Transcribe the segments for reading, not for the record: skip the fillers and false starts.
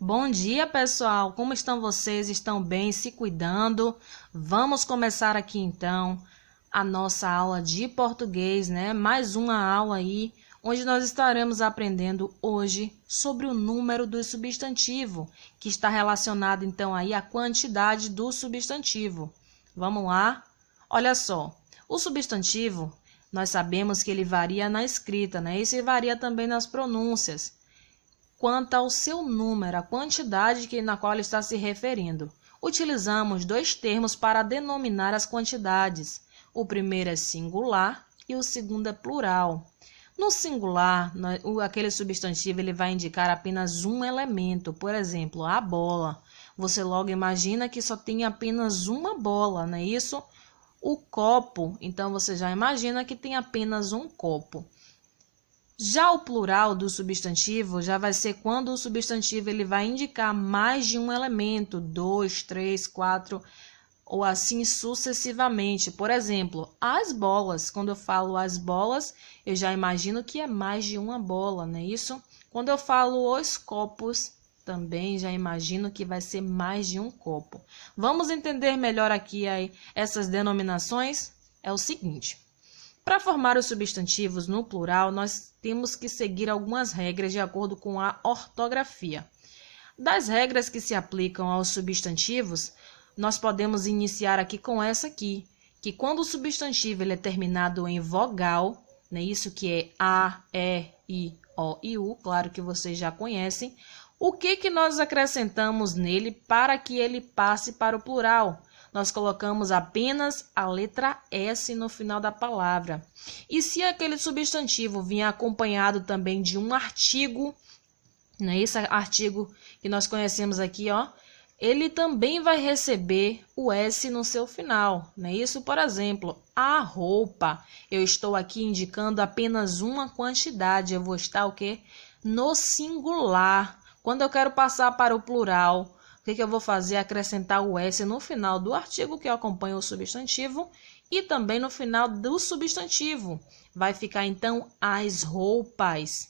Bom dia, pessoal! Como estão vocês? Estão bem? Se cuidando? Vamos começar aqui então a nossa aula de português, né? Mais uma aula aí, onde nós estaremos aprendendo hoje sobre o número do substantivo, que está relacionado então aí à quantidade do substantivo. Vamos lá? Olha só, o substantivo, nós sabemos que ele varia na escrita, né? Isso varia também nas pronúncias. Quanto ao seu número, a quantidade na qual ele está se referindo. Utilizamos dois termos para denominar as quantidades. O primeiro é singular e o segundo é plural. No singular, aquele substantivo ele vai indicar apenas um elemento, por exemplo, a bola. Você logo imagina que só tem apenas uma bola, não é isso? O copo, então você já imagina que tem apenas um copo. Já o plural do substantivo já vai ser quando o substantivo ele vai indicar mais de um elemento, 2, 3, 4 ou assim sucessivamente. Por exemplo, as bolas. Quando eu falo as bolas, eu já imagino que é mais de uma bola, não é isso? Quando eu falo os copos, também já imagino que vai ser mais de um copo. Vamos entender melhor aqui aí essas denominações? É o seguinte. Para formar os substantivos no plural, nós temos que seguir algumas regras de acordo com a ortografia. Das regras que se aplicam aos substantivos, nós podemos iniciar aqui com essa aqui, que quando o substantivo ele é terminado em vogal, né, isso que é A, E, I, O e U, claro que vocês já conhecem, o que nós acrescentamos nele para que ele passe para o plural? Nós colocamos apenas a letra S no final da palavra. E se aquele substantivo vinha acompanhado também de um artigo, né, esse artigo que nós conhecemos aqui, ó, ele também vai receber o S no seu final, né? Isso, por exemplo, a roupa. Eu estou aqui indicando apenas uma quantidade, eu vou estar o quê? No singular. Quando eu quero passar para o plural, o que eu vou fazer? Acrescentar o S no final do artigo que acompanha o substantivo e também no final do substantivo. Vai ficar então as roupas.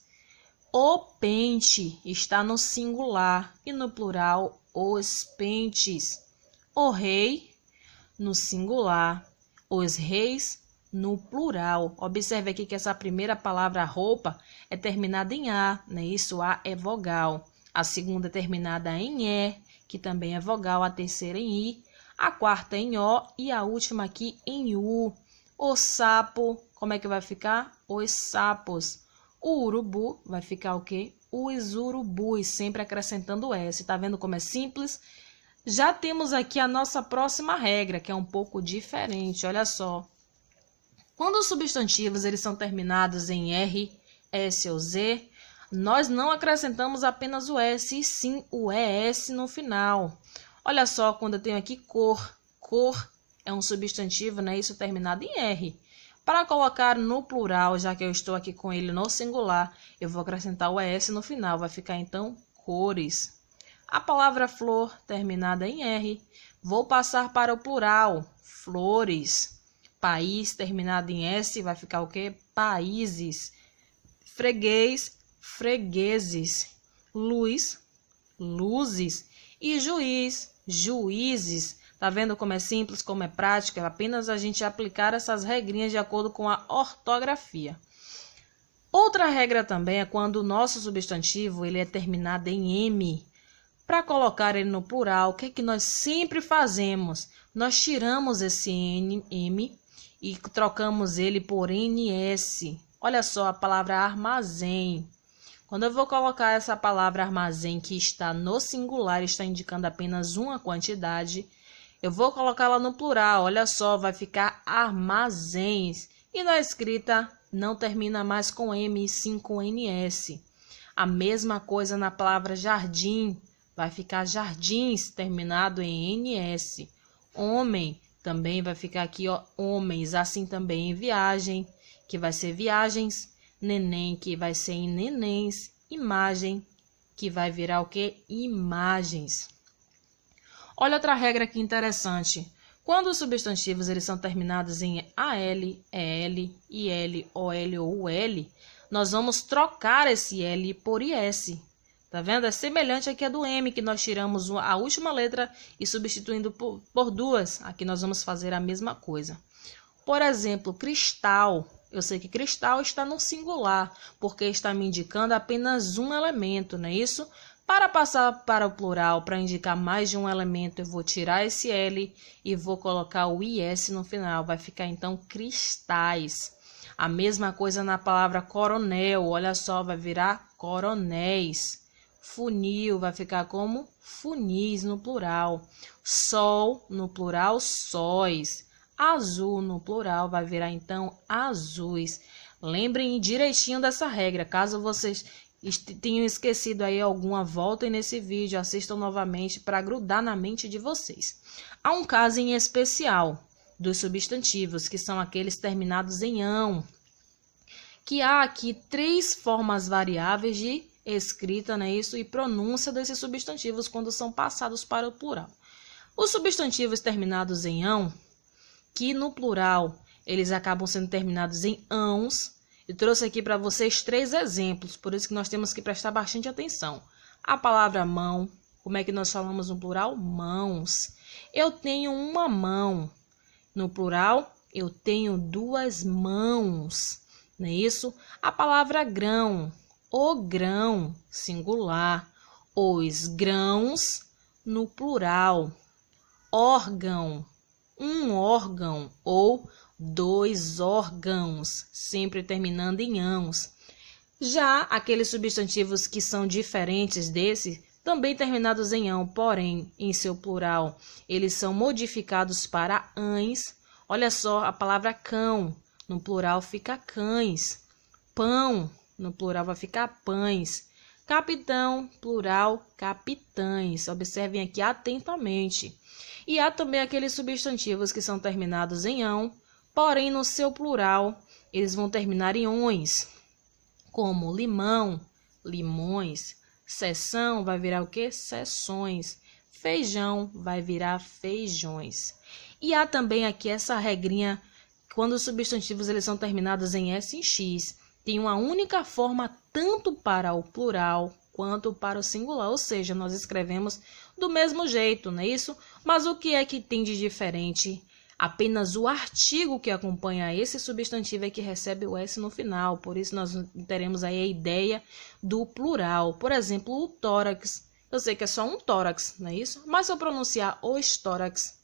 O pente está no singular e no plural os pentes. O rei no singular, os reis no plural. Observe aqui que essa primeira palavra roupa é terminada em A, né? Isso A é vogal. A segunda é terminada em E, que também é vogal, a terceira em I, a quarta em O e a última aqui em U. O sapo, como é que vai ficar? Os sapos. O urubu vai ficar o quê? Os urubus, sempre acrescentando S. Tá vendo como é simples? Já temos aqui a nossa próxima regra, que é um pouco diferente, olha só. Quando os substantivos eles são terminados em R, S ou Z, nós não acrescentamos apenas o S, e sim o ES no final. Olha só, quando eu tenho aqui cor. Cor é um substantivo, né? Isso terminado em R. Para colocar no plural, já que eu estou aqui com ele no singular, eu vou acrescentar o ES no final. Vai ficar, então, cores. A palavra flor, terminada em R. Vou passar para o plural, flores. País, terminado em S, vai ficar o quê? Países. Freguês, fregueses, luz, luzes e juiz, juízes. Tá vendo como é simples, como é prático? É apenas a gente aplicar essas regrinhas de acordo com a ortografia. Outra regra também é quando o nosso substantivo ele é terminado em M. Para colocar ele no plural, o que é que nós sempre fazemos? Nós tiramos esse M e trocamos ele por NS. Olha só a palavra armazém. Quando eu vou colocar essa palavra armazém que está no singular, está indicando apenas uma quantidade, eu vou colocá-la no plural. Olha só, vai ficar armazéns. E na escrita não termina mais com M, e sim com NS. A mesma coisa na palavra jardim. Vai ficar jardins, terminado em NS. Homem, também vai ficar aqui, ó, homens. Assim também em viagem, que vai ser viagens, neném, que vai ser em nenéns, imagem, que vai virar o quê? Imagens. Olha outra regra aqui interessante. Quando os substantivos eles são terminados em AL, EL, IL, OL ou UL, nós vamos trocar esse L por IS. Tá vendo? É semelhante aqui a do M, que nós tiramos a última letra e substituindo por duas. Aqui nós vamos fazer a mesma coisa. Por exemplo, cristal. Eu sei que cristal está no singular, porque está me indicando apenas um elemento, não é isso? Para passar para o plural, para indicar mais de um elemento, eu vou tirar esse L e vou colocar o IS no final. Vai ficar então cristais. A mesma coisa na palavra coronel. Olha só, vai virar coronéis. Funil vai ficar como funis no plural. Sol no plural, sóis. Azul no plural vai virar então azuis. Lembrem direitinho dessa regra. Caso vocês tenham esquecido aí alguma, voltem nesse vídeo, assistam novamente para grudar na mente de vocês. Há um caso em especial dos substantivos, que são aqueles terminados em ão, que há aqui 3 formas variáveis de escrita, né, isso, e pronúncia desses substantivos quando são passados para o plural. Os substantivos terminados em ão, que no plural eles acabam sendo terminados em ãos. Eu trouxe aqui para vocês 3 exemplos, por isso que nós temos que prestar bastante atenção. A palavra mão, como é que nós falamos no plural? Mãos. Eu tenho uma mão. No plural, eu tenho 2 mãos. Não é isso? A palavra grão, o grão, singular. Os grãos, no plural. Órgão, um órgão ou 2 órgãos, sempre terminando em ãos. Já aqueles substantivos que são diferentes desse, também terminados em ão, porém, em seu plural, eles são modificados para ães. Olha só, a palavra cão, no plural fica cães. Pão, no plural vai ficar pães. Capitão, plural, capitães. Observem aqui atentamente. E há também aqueles substantivos que são terminados em ão, porém no seu plural eles vão terminar em ões, como limão, limões. Seção vai virar o quê? Seções. Feijão vai virar feijões. E há também aqui essa regrinha, quando os substantivos eles são terminados em S e X, tem uma única forma tanto para o plural quanto para o singular, ou seja, nós escrevemos do mesmo jeito, não é isso? Mas o que é que tem de diferente? Apenas o artigo que acompanha esse substantivo é que recebe o S no final, por isso nós teremos aí a ideia do plural. Por exemplo, o tórax, eu sei que é só um tórax, não é isso? Mas se eu pronunciar os tórax,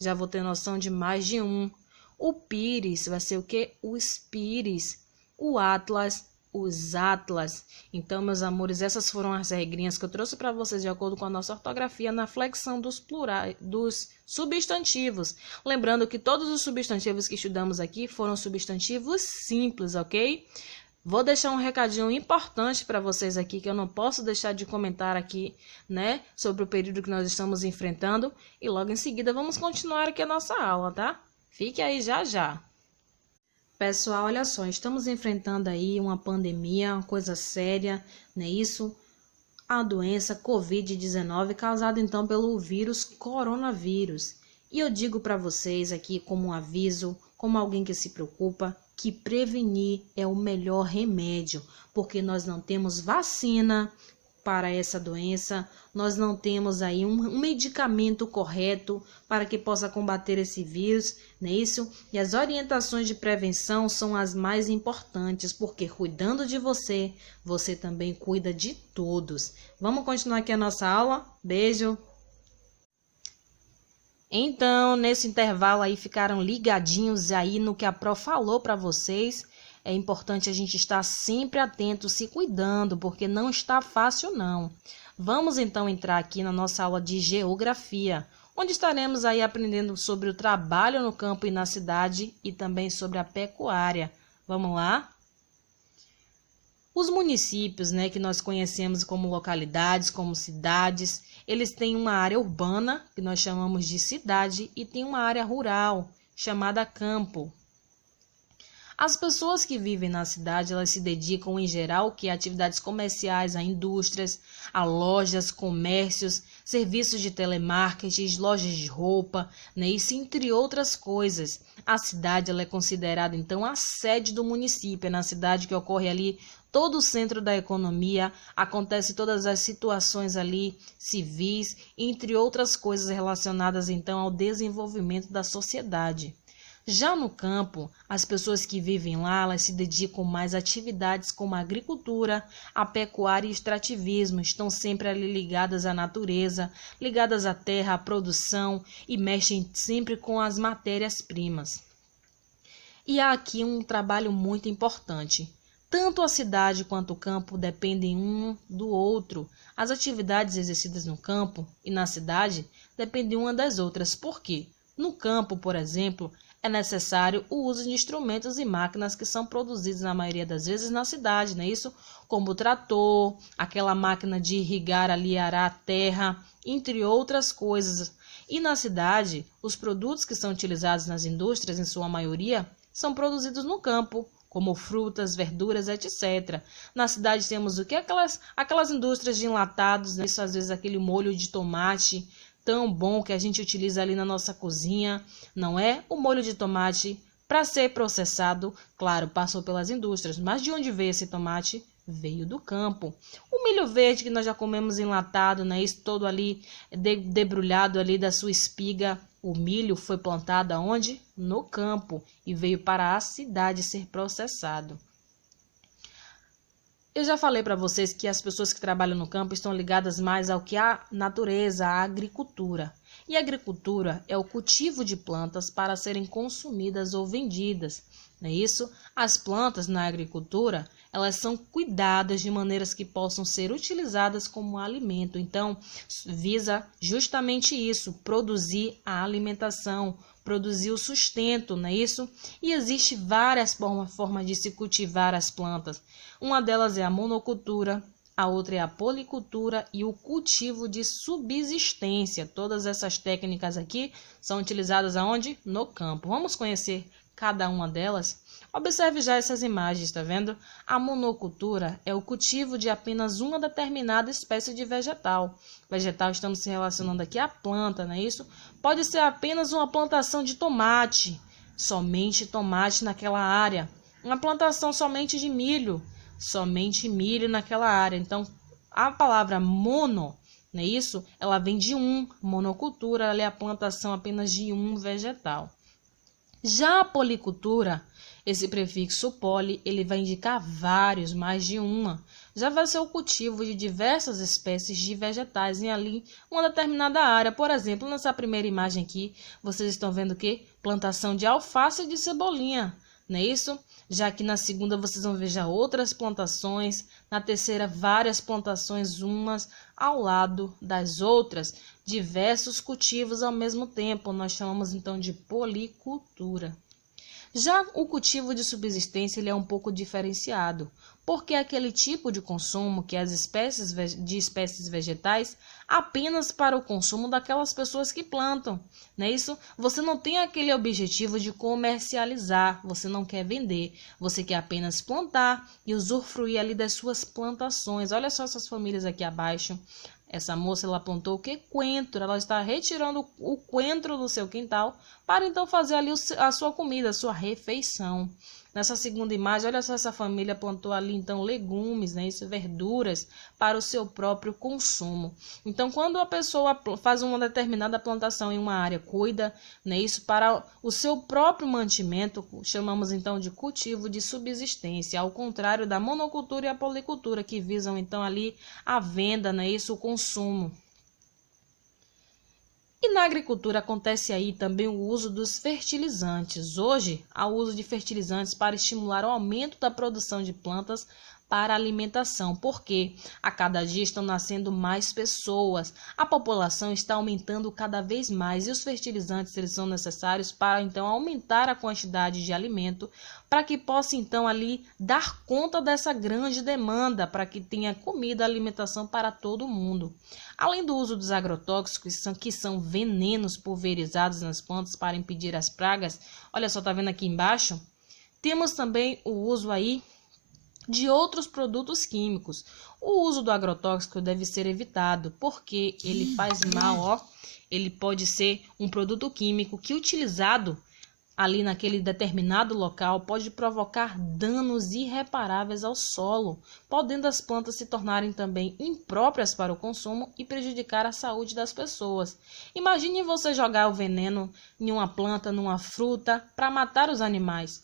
já vou ter noção de mais de um. O pires vai ser o quê? Os pires. O atlas, os atlas. Então, meus amores, essas foram as regrinhas que eu trouxe para vocês de acordo com a nossa ortografia na flexão dos plurais, dos substantivos. Lembrando que todos os substantivos que estudamos aqui foram substantivos simples, ok? Vou deixar um recadinho importante para vocês aqui, que eu não posso deixar de comentar aqui, né, sobre o período que nós estamos enfrentando. E logo em seguida vamos continuar aqui a nossa aula, tá? Fique aí já já. Pessoal, olha só, estamos enfrentando aí uma pandemia, uma coisa séria, não é isso? A doença Covid-19 causada então pelo vírus coronavírus. E eu digo para vocês aqui como um aviso, como alguém que se preocupa, que prevenir é o melhor remédio, porque nós não temos vacina para essa doença, nós não temos aí um medicamento correto para que possa combater esse vírus, não é isso? E as orientações de prevenção são as mais importantes, porque cuidando de você, você também cuida de todos. Vamos continuar aqui a nossa aula? Beijo! Então, nesse intervalo aí, ficaram ligadinhos aí no que a Pro falou para vocês. É importante a gente estar sempre atento, se cuidando, porque não está fácil não. Vamos então entrar aqui na nossa aula de geografia, onde estaremos aí aprendendo sobre o trabalho no campo e na cidade e também sobre a pecuária. Vamos lá? Os municípios, né, que nós conhecemos como localidades, como cidades, eles têm uma área urbana, que nós chamamos de cidade, e tem uma área rural, chamada campo. As pessoas que vivem na cidade, elas se dedicam em geral a atividades comerciais, a indústrias, a lojas, comércios, serviços de telemarketing, lojas de roupa, né? Isso entre outras coisas. A cidade ela é considerada então a sede do município, é na cidade que ocorre ali todo o centro da economia, acontece todas as situações ali civis, entre outras coisas relacionadas então ao desenvolvimento da sociedade. Já no campo, as pessoas que vivem lá, elas se dedicam mais a atividades como a agricultura, a pecuária e o extrativismo, estão sempre ali ligadas à natureza, ligadas à terra, à produção e mexem sempre com as matérias-primas. E há aqui um trabalho muito importante. Tanto a cidade quanto o campo dependem um do outro. As atividades exercidas no campo e na cidade dependem uma das outras. Por quê? No campo, por exemplo, é necessário o uso de instrumentos e máquinas que são produzidos na maioria das vezes na cidade, não é isso? Como o trator, aquela máquina de irrigar ali, arar a terra, entre outras coisas. E na cidade, os produtos que são utilizados nas indústrias, em sua maioria, são produzidos no campo, como frutas, verduras, etc. Na cidade temos o que? Aquelas indústrias de enlatados, né? Isso às vezes aquele molho de tomate tão bom que a gente utiliza ali na nossa cozinha, não é? O molho de tomate, para ser processado, claro, passou pelas indústrias, mas de onde veio esse tomate? Veio do campo. O milho verde que nós já comemos enlatado, né? Isso todo ali debrulhado ali da sua espiga. O milho foi plantado aonde? No campo e veio para a cidade ser processado. Eu já falei para vocês que as pessoas que trabalham no campo estão ligadas mais ao que a natureza, a agricultura. E a agricultura é o cultivo de plantas para serem consumidas ou vendidas. Não é isso? As plantas na agricultura, elas são cuidadas de maneiras que possam ser utilizadas como alimento. Então, visa justamente isso, produzir a alimentação, produzir o sustento, não é isso? E existe várias formas de se cultivar as plantas. Uma delas é a monocultura, a outra é a policultura e o cultivo de subsistência. Todas essas técnicas aqui são utilizadas aonde? No campo. Vamos conhecer cada uma delas? Observe já essas imagens, tá vendo? A monocultura é o cultivo de apenas uma determinada espécie de vegetal. Vegetal, estamos se relacionando aqui à planta, não é isso? Pode ser apenas uma plantação de tomate, somente tomate naquela área. Uma plantação somente de milho, somente milho naquela área. Então, a palavra mono, não é isso? Ela vem de monocultura, ela é a plantação apenas de um vegetal. Já a policultura, esse prefixo poli, ele vai indicar vários, mais de uma. Já vai ser o cultivo de diversas espécies de vegetais em ali uma determinada área. Por exemplo, nessa primeira imagem aqui, vocês estão vendo que plantação de alface e de cebolinha, não é isso? Já que na segunda vocês vão ver já outras plantações, na terceira várias plantações, umas ao lado das outras, diversos cultivos ao mesmo tempo. Nós chamamos então de policultura. Já o cultivo de subsistência ele é um pouco diferenciado, porque é aquele tipo de consumo que as espécies vegetais apenas para o consumo daquelas pessoas que plantam, não é isso? Você não tem aquele objetivo de comercializar, você não quer vender, você quer apenas plantar e usufruir ali das suas plantações. Olha só essas famílias aqui abaixo. Essa moça, ela plantou o que? Coentro. Ela está retirando o coentro do seu quintal para então fazer ali a sua comida, a sua refeição. Nessa segunda imagem, olha só, essa família plantou ali então legumes, né? Isso, verduras para o seu próprio consumo. Então, quando a pessoa faz uma determinada plantação em uma área, cuida, né? Isso para o seu próprio mantimento, chamamos então de cultivo de subsistência, ao contrário da monocultura e a policultura, que visam então ali a venda, né? Isso, o consumo. E na agricultura acontece aí também o uso dos fertilizantes. Hoje, há o uso de fertilizantes para estimular o aumento da produção de plantas para alimentação, porque a cada dia estão nascendo mais pessoas, a população está aumentando cada vez mais e os fertilizantes eles são necessários para então aumentar a quantidade de alimento, para que possa então ali dar conta dessa grande demanda, para que tenha comida, alimentação para todo mundo. Além do uso dos agrotóxicos, que são venenos pulverizados nas plantas para impedir as pragas, olha só, tá vendo aqui embaixo? Temos também o uso aí de outros produtos químicos. O uso do agrotóxico deve ser evitado, porque ele faz mal, ó. Ele pode ser um produto químico que utilizado ali naquele determinado local pode provocar danos irreparáveis ao solo, podendo as plantas se tornarem também impróprias para o consumo e prejudicar a saúde das pessoas. Imagine você jogar o veneno em uma planta, numa fruta, para matar os animais.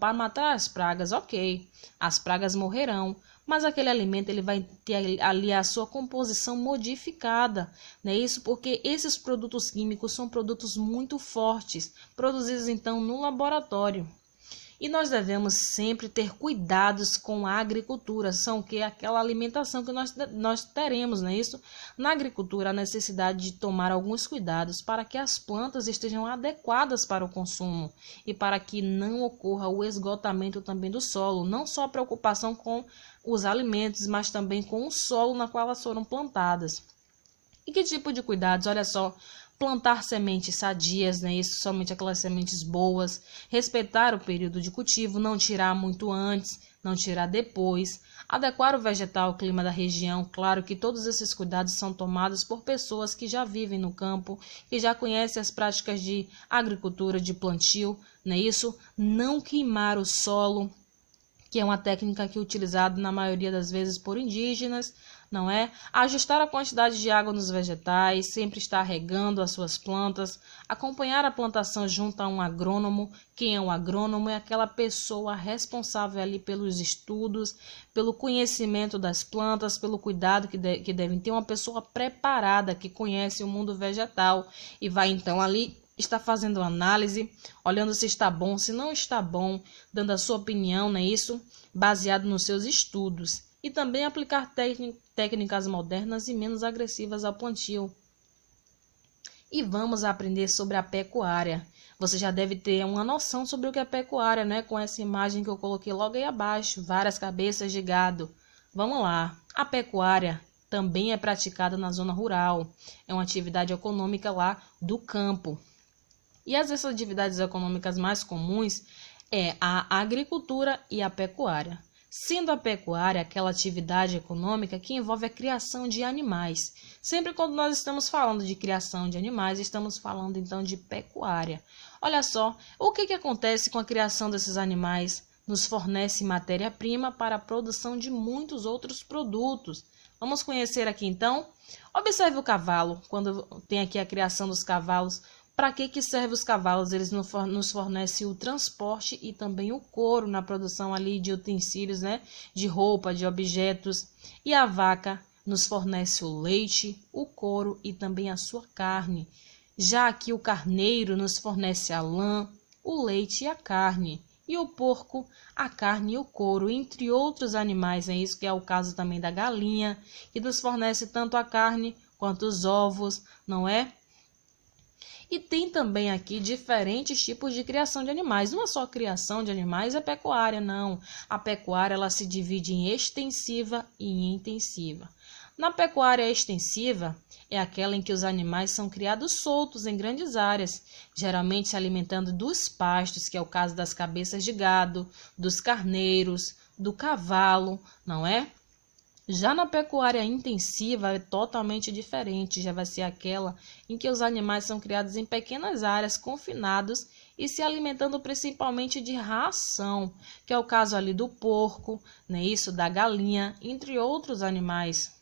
Para matar as pragas, ok, as pragas morrerão, mas aquele alimento ele vai ter ali a sua composição modificada, não é isso? Porque esses produtos químicos são produtos muito fortes, produzidos então no laboratório. E nós devemos sempre ter cuidados com a agricultura, são que aquela alimentação que nós teremos, não é isso? Na agricultura, a necessidade de tomar alguns cuidados para que as plantas estejam adequadas para o consumo e para que não ocorra o esgotamento também do solo, não só a preocupação com os alimentos, mas também com o solo na qual elas foram plantadas. E que tipo de cuidados? Olha só, plantar sementes sadias, né? Isso, somente aquelas sementes boas, respeitar o período de cultivo, não tirar muito antes, não tirar depois, adequar o vegetal ao clima da região. Claro que todos esses cuidados são tomados por pessoas que já vivem no campo, que já conhecem as práticas de agricultura, de plantio, né? Isso, não queimar o solo, que é uma técnica que é utilizada na maioria das vezes por indígenas, não é? Ajustar a quantidade de água nos vegetais, sempre estar regando as suas plantas, acompanhar a plantação junto a um agrônomo. Quem é um agrônomo? É aquela pessoa responsável ali pelos estudos, pelo conhecimento das plantas, pelo cuidado que devem ter, uma pessoa preparada, que conhece o mundo vegetal e vai então ali está fazendo análise, olhando se está bom, se não está bom, dando a sua opinião, não é isso? Baseado nos seus estudos. E também aplicar técnicas modernas e menos agressivas ao plantio. E vamos aprender sobre a pecuária. Você já deve ter uma noção sobre o que é pecuária, né? Com essa imagem que eu coloquei logo aí abaixo, várias cabeças de gado. Vamos lá. A pecuária também é praticada na zona rural. É uma atividade econômica lá do campo. E as atividades econômicas mais comuns é a agricultura e a pecuária. Sendo a pecuária aquela atividade econômica que envolve a criação de animais. Sempre quando nós estamos falando de criação de animais, estamos falando então de pecuária. Olha só, o que acontece com a criação desses animais? Nos fornece matéria-prima para a produção de muitos outros produtos. Vamos conhecer aqui então? Observe o cavalo, quando tem aqui a criação dos cavalos. Para que servem os cavalos? Eles nos fornecem o transporte e também o couro na produção ali de utensílios, né? De roupa, de objetos. E a vaca nos fornece o leite, o couro e também a sua carne. Já aqui o carneiro nos fornece a lã, o leite e a carne. E o porco, a carne e o couro, entre outros animais. É isso que é o caso também da galinha, que nos fornece tanto a carne quanto os ovos, não é? E tem também aqui diferentes tipos de criação de animais. Não é só criação de animais, é pecuária, não. A pecuária ela se divide em extensiva e intensiva. Na pecuária extensiva é aquela em que os animais são criados soltos em grandes áreas, geralmente se alimentando dos pastos, que é o caso das cabeças de gado, dos carneiros, do cavalo, não é? Já na pecuária intensiva é totalmente diferente, já vai ser aquela em que os animais são criados em pequenas áreas, confinados e se alimentando principalmente de ração, que é o caso ali do porco, né, isso, da galinha, entre outros animais.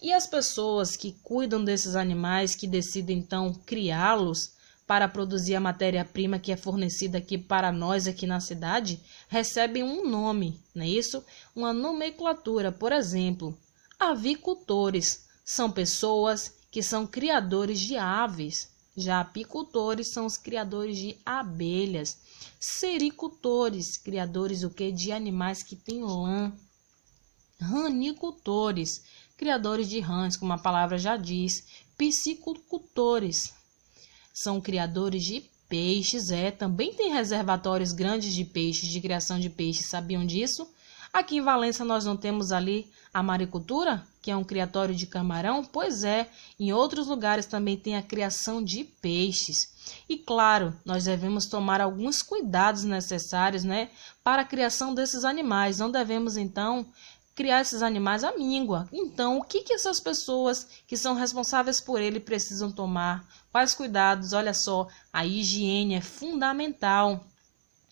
E as pessoas que cuidam desses animais, que decidem então criá-los, para produzir a matéria-prima que é fornecida aqui para nós aqui na cidade, recebem um nome, não é isso? Uma nomenclatura. Por exemplo, avicultores são pessoas que são criadores de aves. Já apicultores são os criadores de abelhas. Sericultores, criadores o quê? De animais que têm lã. Ranicultores, criadores de rãs, como a palavra já diz. Piscicultores são criadores de peixes, também tem reservatórios grandes de peixes, de criação de peixes, sabiam disso? Aqui em Valença nós não temos ali a maricultura, que é um criatório de camarão? Pois é, em outros lugares também tem a criação de peixes. E claro, nós devemos tomar alguns cuidados necessários, né, para a criação desses animais. Não devemos então criar esses animais à míngua. Então, o que essas pessoas que são responsáveis por ele precisam tomar Quais cuidados? Olha só, a higiene é fundamental.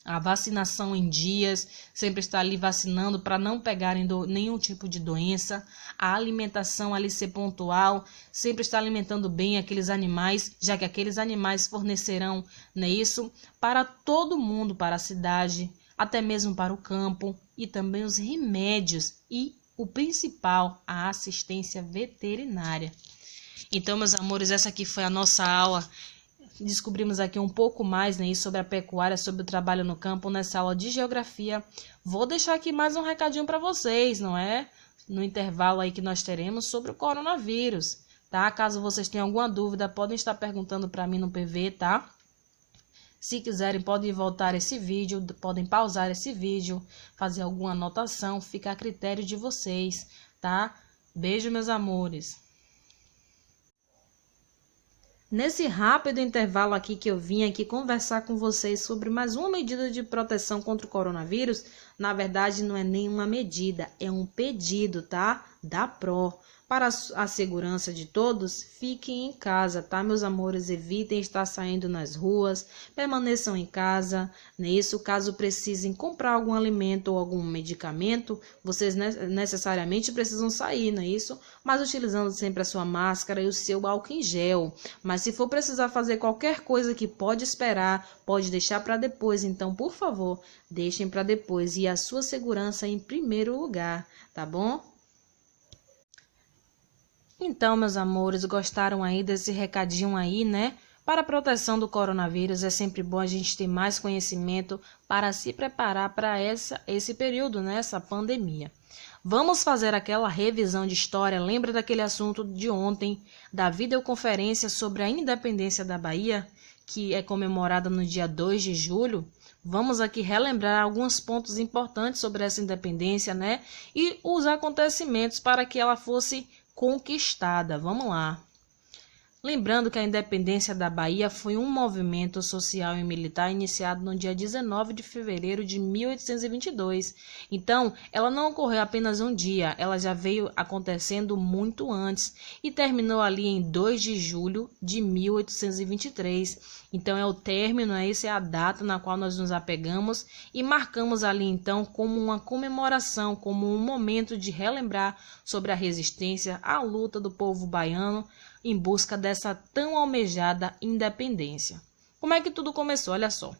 A vacinação em dias, sempre estar ali vacinando para não pegarem nenhum tipo de doença. A alimentação ali ser pontual, sempre estar alimentando bem aqueles animais, já que aqueles animais fornecerão, não é isso, para todo mundo, para a cidade, até mesmo para o campo, e também os remédios e o principal, a assistência veterinária. Então, meus amores, essa aqui foi a nossa aula. Descobrimos aqui um pouco mais, né, sobre a pecuária, sobre o trabalho no campo nessa aula de geografia. Vou deixar aqui mais um recadinho para vocês, não é? No intervalo aí que nós teremos sobre o coronavírus, tá? Caso vocês tenham alguma dúvida, podem estar perguntando para mim no PV, tá? Se quiserem, podem voltar esse vídeo, podem pausar esse vídeo, fazer alguma anotação, fica a critério de vocês, tá? Beijo, meus amores. Nesse rápido intervalo aqui que eu vim aqui conversar com vocês sobre mais uma medida de proteção contra o coronavírus, na verdade não é nenhuma medida, é um pedido, tá? Da PRO. Para a segurança de todos, fiquem em casa, tá, meus amores? Evitem estar saindo nas ruas, permaneçam em casa, não é isso? Caso precisem comprar algum alimento ou algum medicamento, vocês necessariamente precisam sair, não é isso? Mas utilizando sempre a sua máscara e o seu álcool em gel. Mas se for precisar fazer qualquer coisa que pode esperar, pode deixar para depois, então, por favor, deixem para depois e a sua segurança em primeiro lugar, tá bom? Então, meus amores, gostaram aí desse recadinho aí, né? Para a proteção do coronavírus, é sempre bom a gente ter mais conhecimento para se preparar para esse período, né? Essa pandemia. Vamos fazer aquela revisão de história. Lembra daquele assunto de ontem, da videoconferência sobre a independência da Bahia, que é comemorada no dia 2 de julho? Vamos aqui relembrar alguns pontos importantes sobre essa independência, né? E os acontecimentos para que ela fosse conquistada. Vamos lá. Lembrando que a independência da Bahia foi um movimento social e militar iniciado no dia 19 de fevereiro de 1822. Então, ela não ocorreu apenas um dia, ela já veio acontecendo muito antes e terminou ali em 2 de julho de 1823. Então, é o término, essa é a data na qual nós nos apegamos e marcamos ali, então, como uma comemoração, como um momento de relembrar sobre a resistência, a luta do povo baiano em busca dessa tão almejada independência. Como é que tudo começou? Olha só.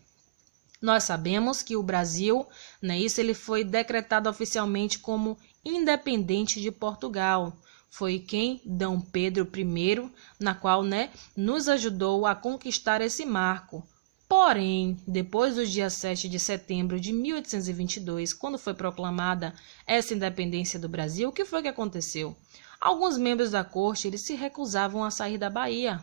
Nós sabemos que o Brasil, né, ele foi decretado oficialmente como independente de Portugal. Foi quem? D. Pedro I, na qual, né, nos ajudou a conquistar esse marco. Porém, depois do dia 7 de setembro de 1822, quando foi proclamada essa independência do Brasil, o que foi que aconteceu? Alguns membros da corte eles se recusavam a sair da Bahia,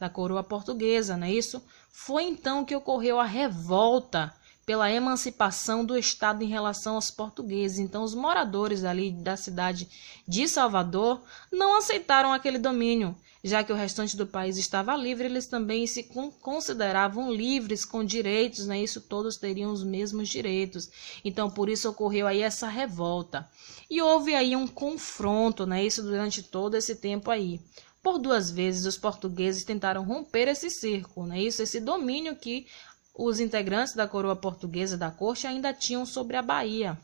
da coroa portuguesa, não é isso? Foi então que ocorreu a revolta pela emancipação do Estado em relação aos portugueses. Então, os moradores ali da cidade de Salvador não aceitaram aquele domínio. Já que o restante do país estava livre, eles também se consideravam livres, com direitos, né? Isso todos teriam os mesmos direitos. Então, por isso ocorreu aí essa revolta. E houve aí um confronto, né? Isso durante todo esse tempo aí. Por 2 vezes, os portugueses tentaram romper esse cerco, né? Isso, esse domínio que os integrantes da coroa portuguesa da corte ainda tinham sobre a Bahia.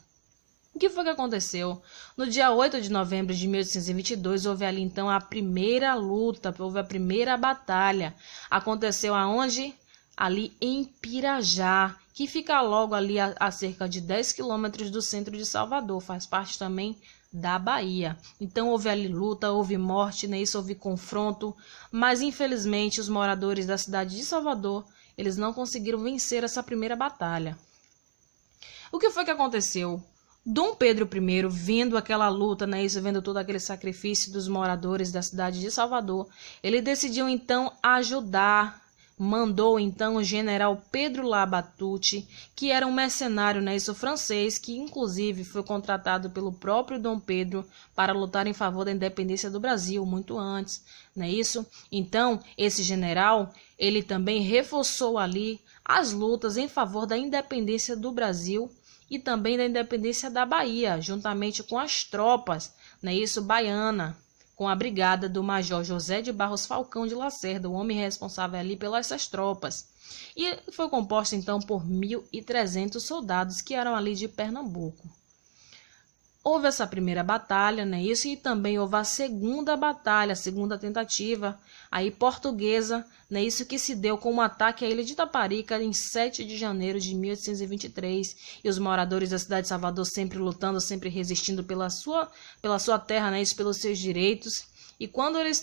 O que foi que aconteceu? No dia 8 de novembro de 1822, houve ali então a primeira luta, houve a primeira batalha. Aconteceu aonde? Ali em Pirajá, que fica logo ali a cerca de 10 quilômetros do centro de Salvador, faz parte também da Bahia. Então houve ali luta, houve morte, né? Isso, houve confronto, mas infelizmente os moradores da cidade de Salvador, eles não conseguiram vencer essa primeira batalha. O que foi que aconteceu? Dom Pedro I, vendo aquela luta, né, vendo todo aquele sacrifício dos moradores da cidade de Salvador, ele decidiu então ajudar, mandou então o general Pedro Labatut, que era um mercenário, né, francês, que inclusive foi contratado pelo próprio Dom Pedro para lutar em favor da independência do Brasil, muito antes, não é isso? Então, esse general, ele também reforçou ali as lutas em favor da independência do Brasil e também da independência da Bahia, juntamente com as tropas, né, baiana, com a brigada do Major José de Barros Falcão de Lacerda, o homem responsável ali pelas essas tropas. E foi composta então por 1.300 soldados que eram ali de Pernambuco. Houve essa primeira batalha, né? Isso, e também houve a segunda batalha, a segunda tentativa, aí portuguesa, né? Isso que se deu com um ataque à ilha de Itaparica em 7 de janeiro de 1823, e os moradores da cidade de Salvador sempre lutando, sempre resistindo pela sua terra, né? Isso, pelos seus direitos. E quando eles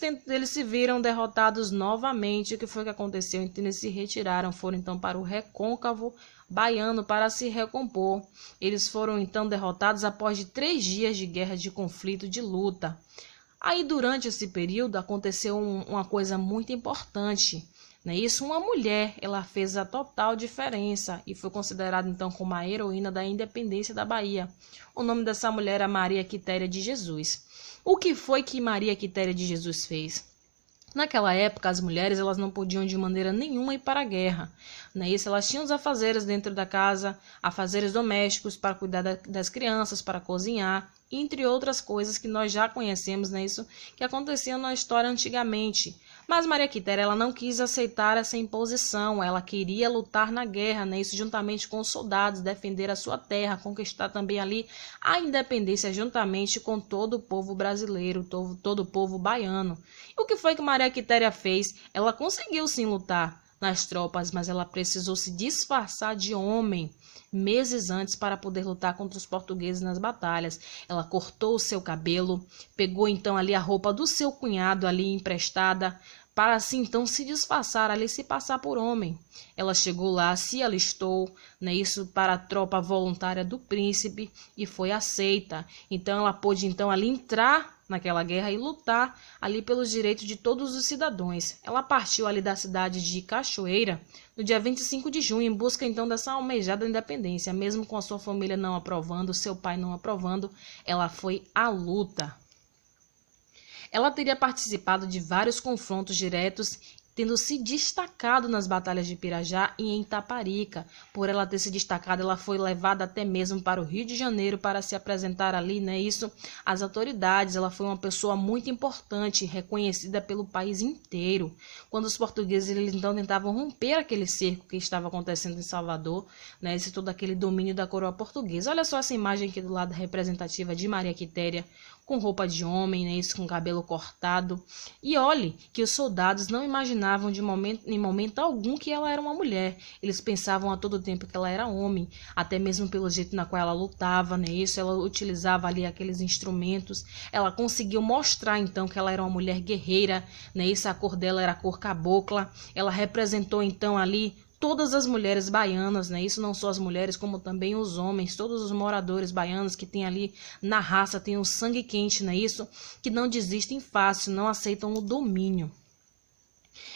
se viram derrotados novamente, o que foi que aconteceu? Então, eles se retiraram, foram então para o Recôncavo Baiano para se recompor. Eles foram então derrotados após de 3 dias de guerra, de conflito, de luta. Aí durante esse período aconteceu uma coisa muito importante, né? Isso, uma mulher, ela fez a total diferença e foi considerada então como a heroína da independência da Bahia. O nome dessa mulher era Maria Quitéria de Jesus. O que foi que Maria Quitéria de Jesus fez? Naquela época, as mulheres elas não podiam de maneira nenhuma ir para a guerra, né? Isso, elas tinham os afazeres dentro da casa, afazeres domésticos para cuidar das crianças, para cozinhar, entre outras coisas que nós já conhecemos, né? Isso que acontecia na história antigamente. Mas Maria Quitéria, ela não quis aceitar essa imposição, ela queria lutar na guerra, né? Isso juntamente com os soldados, defender a sua terra, conquistar também ali a independência juntamente com todo o povo brasileiro, todo o povo baiano. E o que foi que Maria Quitéria fez? Ela conseguiu sim lutar nas tropas, mas ela precisou se disfarçar de homem meses antes para poder lutar contra os portugueses nas batalhas. Ela cortou o seu cabelo, pegou então ali a roupa do seu cunhado ali emprestada, para assim então se disfarçar ali, se passar por homem. Ela chegou lá, se alistou, né, isso para a tropa voluntária do príncipe e foi aceita. Então ela pôde então ali entrar naquela guerra e lutar ali pelos direitos de todos os cidadãos. Ela partiu ali da cidade de Cachoeira no dia 25 de junho, em busca então dessa almejada independência. Mesmo com a sua família não aprovando, seu pai não aprovando, ela foi à luta. Ela teria participado de vários confrontos diretos, tendo se destacado nas batalhas de Pirajá e em Itaparica. Por ela ter se destacado, ela foi levada até mesmo para o Rio de Janeiro para se apresentar ali, né, isso, às autoridades. Ela foi uma pessoa muito importante, reconhecida pelo país inteiro. Quando os portugueses eles então tentavam romper aquele cerco que estava acontecendo em Salvador, né, esse todo aquele domínio da coroa portuguesa. Olha só essa imagem aqui do lado representativa de Maria Quitéria, com roupa de homem, né, isso, com cabelo cortado. E olhe que os soldados não imaginavam em momento algum que ela era uma mulher. Eles pensavam a todo tempo que ela era homem, até mesmo pelo jeito na qual ela lutava, né, isso, ela utilizava ali aqueles instrumentos. Ela conseguiu mostrar então que ela era uma mulher guerreira, né, isso, a cor dela era a cor cabocla. Ela representou então ali todas as mulheres baianas, né? Isso não só as mulheres, como também os homens, todos os moradores baianos que tem ali na raça, tem o sangue quente, né? Isso, que não desistem fácil, não aceitam o domínio.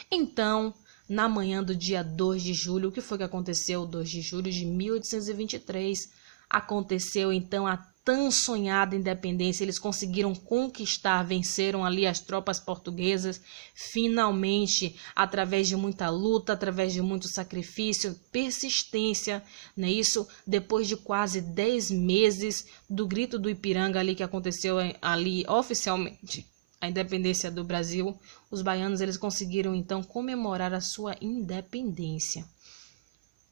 Então, na manhã do dia 2 de julho, o que foi que aconteceu? 2 de julho de 1823, aconteceu então a tão sonhada independência. Eles conseguiram conquistar, venceram ali as tropas portuguesas, finalmente, através de muita luta, através de muito sacrifício, persistência, né? Isso depois de quase 10 meses do grito do Ipiranga ali, que aconteceu ali oficialmente a independência do Brasil. Os baianos eles conseguiram então comemorar a sua independência.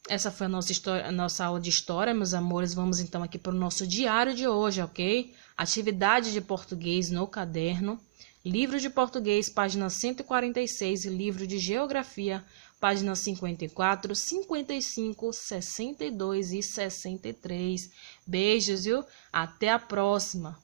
Essa foi a nossa história, a nossa aula de história, meus amores. Vamos então aqui para o nosso diário de hoje, ok? Atividade de português no caderno. Livro de português, página 146. E livro de geografia, página 54, 55, 62 e 63. Beijos, viu? Até a próxima!